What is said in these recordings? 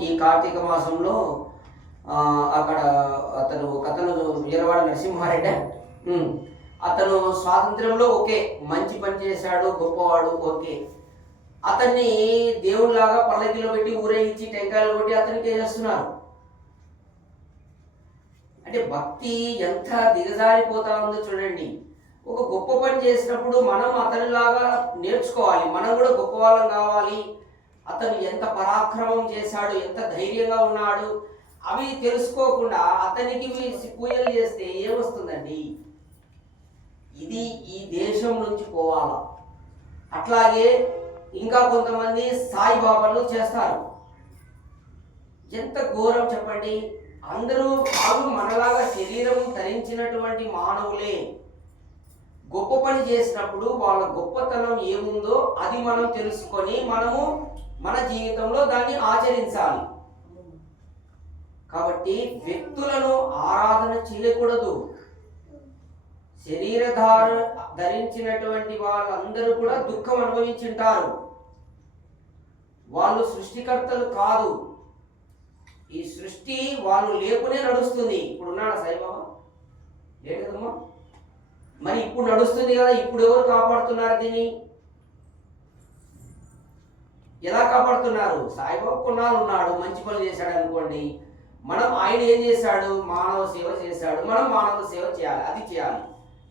ఈ కార్తీక మాసంలో అక్కడ అతను కథను విజయవాడ వీరవాడ నరసింహారెడ్డి అతను స్వాతంత్రంలో ఓకే మంచి పని చేశాడు గొప్పవాడు ఓకే. అతన్ని దేవుడిలాగా పల్లకిలో పెట్టి ఊరేగించి టెంకాయలు కొట్టి అతనికి చేస్తున్నారు? అంటే భక్తి ఎంత దిగజారిపోతా ఉందో చూడండి. ఒక గొప్ప పని చేసినప్పుడు మనం అతనిలాగా నేర్చుకోవాలి మనం కూడా గొప్ప వాళ్ళం కావాలి అతను ఎంత పరాక్రమం చేశాడు ఎంత ధైర్యంగా ఉన్నాడు అవి తెలుసుకోకుండా అతనికి పూజలు చేస్తే ఏమొస్తుందండి? ఇది ఈ దేశం నుంచి పోవాలా? అట్లాగే ఇంకా కొంతమంది సాయిబాబాలు చేస్తారు. ఎంత ఘోరం చెప్పండి. అందరూ వాళ్ళు మనలాగా శరీరం ధరించినటువంటి మానవులే. గొప్ప పని చేసినప్పుడు వాళ్ళ గొప్పతనం ఏముందో అది మనం తెలుసుకొని మనము మన జీవితంలో దాన్ని ఆచరించాలి. కాబట్టి వ్యక్తులను ఆరాధన చేయకూడదు. శరీరధార ధరించినటువంటి వాళ్ళందరూ కూడా దుఃఖం అనుభవించుంటారు. వాళ్ళు సృష్టికర్తలు కాదు. ఈ సృష్టి వాళ్ళు లేకునే నడుస్తుంది. ఇప్పుడు ఉన్నాడా సాయిబాబా? లేదమ్మా కదమ్మా? మరి ఇప్పుడు నడుస్తుంది కదా ఇప్పుడు ఎవరు కాపాడుతున్నారు దీన్ని? ఎలా కాపాడుతున్నారు? సాయిబాబు కొన్నాళ్ళు ఉన్నాడు మంచి పనులు చేశాడు అనుకోండి. మనం ఆయన ఏం చేశాడు? మానవ సేవ చేశాడు. మనం మానవ సేవ చేయాలి అది చేయాలి.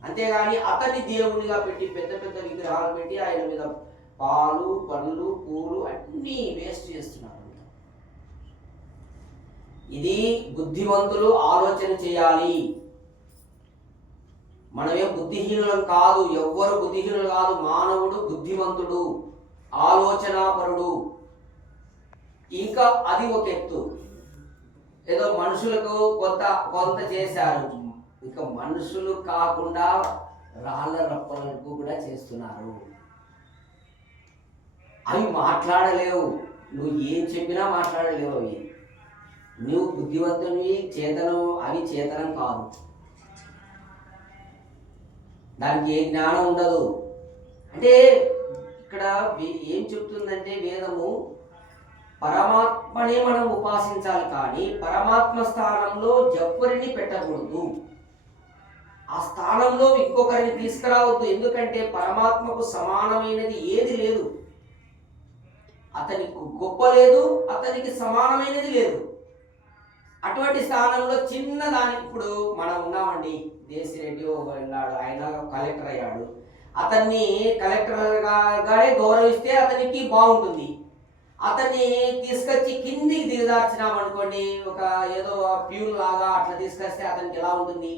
అంతేగాని అతన్ని దేవుడిగా పెట్టి పెద్ద పెద్ద విగ్రహాలు పెట్టి ఆయన మీద పాలు పండ్లు పూలు అన్నీ వేస్ట్ చేస్తున్నారు. ఇది బుద్ధివంతులు ఆలోచన చేయాలి. మనమే బుద్ధిహీనులం కాదు ఎవ్వరు బుద్ధిహీనులు కాదు మానవుడు బుద్ధిమంతుడు. ఆలోచనాపరుడు. ఇంకా అది ఒక ఎత్తు. ఏదో మనుషులకు కొంత కొంత చేశారు. ఇంకా మనుషులు కాకుండా రాళ్ళ రప్పలకు కూడా చేస్తున్నారు. అవి మాట్లాడలేవు. నువ్వు ఏం చెప్పినా మాట్లాడలేవు అవి. నువ్వు బుద్ధివంతుని చేతనం అవి చేతనం కాదు. దానికి ఏ జ్ఞానం ఉండదు. అంటే ఇక్కడ ఏం చెప్తుందంటే వేదము పరమాత్మనే మనం ఉపాసించాలి కానీ పరమాత్మ స్థానంలో జవ్వరిని పెట్టకూడదు. ఆ స్థానంలో ఇంకొకరిని తీసుకురావద్దు. ఎందుకంటే పరమాత్మకు సమానమైనది ఏది లేదు. అతనికి గొప్ప లేదు అతనికి సమానమైనది లేదు. అటువంటి స్థానంలో చిన్న దానికి ఇప్పుడు మనం ఉన్నామండి. దేశిరెడ్డి వెళ్ళాడు ఆయన కలెక్టర్ అయ్యాడు. అతన్ని కలెక్టర్గానే గౌరవిస్తే అతనికి బాగుంటుంది. అతన్ని తీసుకొచ్చి కిందికి దిగదార్చినాం అనుకోండి ఒక ఏదో ప్యూన్ లాగా అట్లా తీసుకొస్తే అతనికి ఎలా ఉంటుంది?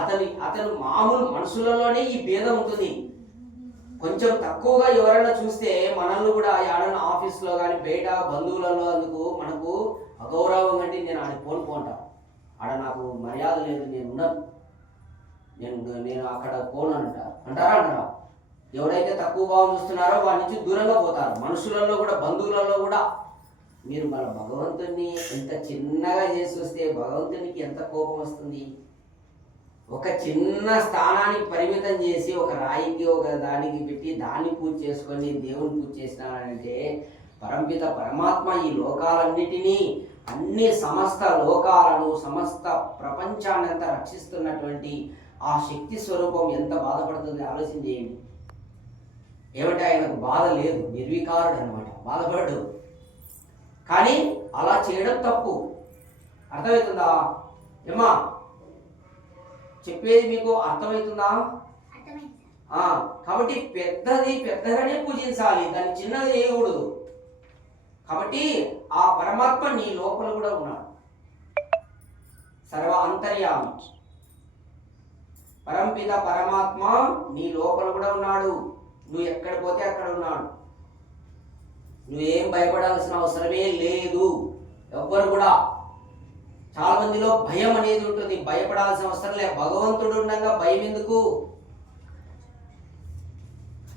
అతని అతను మామూలు మనుషులలోనే ఈ భేదం ఉంటుంది. కొంచెం తక్కువగా ఎవరైనా చూస్తే మనల్ని కూడా ఏడన్నా ఆఫీస్లో కానీ బయట బంధువులలో అందుకు మనకు అగౌరవం అంటే నేను ఆడికి పోను ఆడ నాకు మర్యాద లేదు నేను ఉన్నాను నేను నేను అక్కడ పోను అంట. అంటారా అంటారా ఎవరైతే తక్కువ భావం చూస్తున్నారో వారి నుంచి దూరంగా పోతారు. మనుషులలో కూడా బంధువులలో కూడా. మీరు మన భగవంతుని ఎంత చిన్నగా చేసి వస్తే భగవంతునికి ఎంత కోపం వస్తుంది? ఒక చిన్న స్థానానికి పరిమితం చేసి ఒక రాయికి ఒక దానికి పెట్టి దాన్ని పూజ చేసుకొని దేవుని పూజ చేసినాడంటే పరంపిత పరమాత్మ ఈ లోకాలన్నిటినీ అన్ని సమస్త లోకాలను సమస్త ప్రపంచాన్ని అంతా రక్షిస్తున్నటువంటి ఆ శక్తి స్వరూపం ఎంత బాధపడుతుంది ఆలోచన చేయండి ఏమంటే ఆయనకు బాధ లేదు నిర్వికారుడు అనమాట బాధపడు కానీ అలా చేయడం తప్పు. అర్థమవుతుందా? ఏమా చెప్పేది మీకు అర్థమవుతుందా? కాబట్టి పెద్దది పెద్దగానే పూజించాలి దాన్ని చిన్నది చేయకూడదు. కాబట్టి ఆ పరమాత్మ నీ లోపల కూడా ఉన్నాడు. సర్వ అంతర్యామి. పరంపిత పరమాత్మ నీ లోపల కూడా ఉన్నాడు. నువ్వు ఎక్కడ పోతే అక్కడ ఉన్నాడు. నువ్వేం భయపడాల్సిన అవసరమే లేదు. ఎవ్వరు కూడా చాలా మందిలో భయం అనేది ఉంటుంది. భయపడాల్సిన అవసరం లేదు. భగవంతుడు ఉండగా భయం ఎందుకు?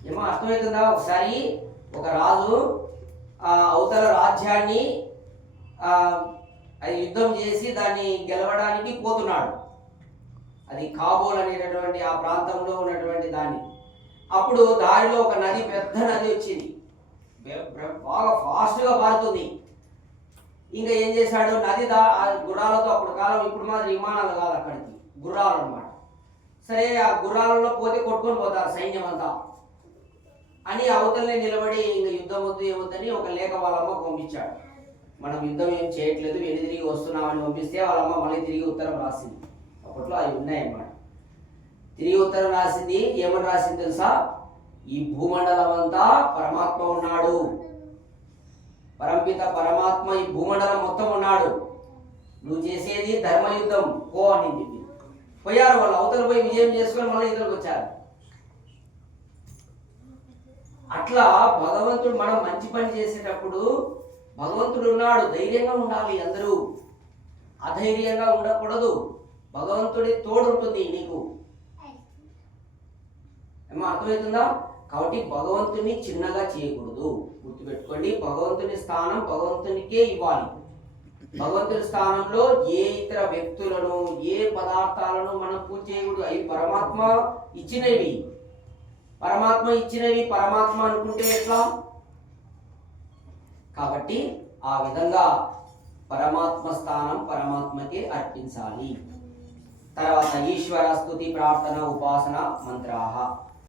ఏమో అర్థమవుతుందా? ఒకసారి ఒక రాజు ఆ అవతల రాజ్యాన్ని యుద్ధం చేసి దాన్ని గెలవడానికి పోతున్నాడు. అది కాబోల్ అనేటటువంటి ఆ ప్రాంతంలో ఉన్నటువంటి దాన్ని. అప్పుడు దారిలో ఒక నది పెద్ద నది వచ్చింది. బాగా ఫాస్ట్గా పారుతుంది ఇంకా ఏం చేశాడు? నది దా గుర్రాలతో అప్పుడు కాలం ఇప్పుడు మాత్రం విమానాలు కాదు అక్కడికి. గుర్రాలు అన్నమాట. సరే ఆ గుర్రాలలో పోతే కొట్టుకొని పోతారు సైన్యం అంతా అని అవతలనే నిలబడి ఇంకా యుద్ధం వద్దు ఏమొద్దని ఒక లేఖ వాళ్ళమ్మ పంపించాడు. మనం యుద్ధం ఏం చేయట్లేదు వెళ్ళి తిరిగి వస్తున్నామని పంపిస్తే వాళ్ళమ్మ మళ్ళీ తిరిగి ఉత్తరం రాసింది. అప్పట్లో అవి ఉన్నాయన్నమాట తిరిగి ఉత్తరం రాసింది ఏమని రాసింది తెలుసా? ఈ భూమండలం అంతా పరమాత్మ ఉన్నాడు. పరంపిత పరమాత్మ ఈ భూమండలం మొత్తం ఉన్నాడు. నువ్వు చేసేది ధర్మయుద్ధం పో చెప్పి. పోయారు వాళ్ళు అవతల పోయి విజయం చేసుకొని మళ్ళీ ఇతరులకు వచ్చారు. అట్లా భగవంతుడు మనం మంచి పని చేసేటప్పుడు భగవంతుడు ఉన్నాడు ధైర్యంగా ఉండాలి అందరూ. అధైర్యంగా ఉండకూడదు. భగవంతుడి తోడు ఉంటుంది నీకు. ఏమో అర్థమవుతుందా? కాబట్టి భగవంతుని చిన్నగా చేయకూడదు. గుర్తుపెట్టుకోండి భగవంతుని స్థానం భగవంతునికే ఇవ్వాలి. భగవంతుని స్థానంలో ఏ ఇతర వ్యక్తులను ఏ పదార్థాలను మనం పూజ చేయకూడదు. అవి పరమాత్మ ఇచ్చినవి. పరమాత్మ ఇచ్చినవి పరమాత్మ అనుకుంటే ఎట్లా? కాబట్టి ఆ విధంగా పరమాత్మ స్థానం పరమాత్మకే అర్పించాలి. తర్వాత ఈశ్వర స్తుతి ప్రార్థన ఉపాసన మంత్రాహ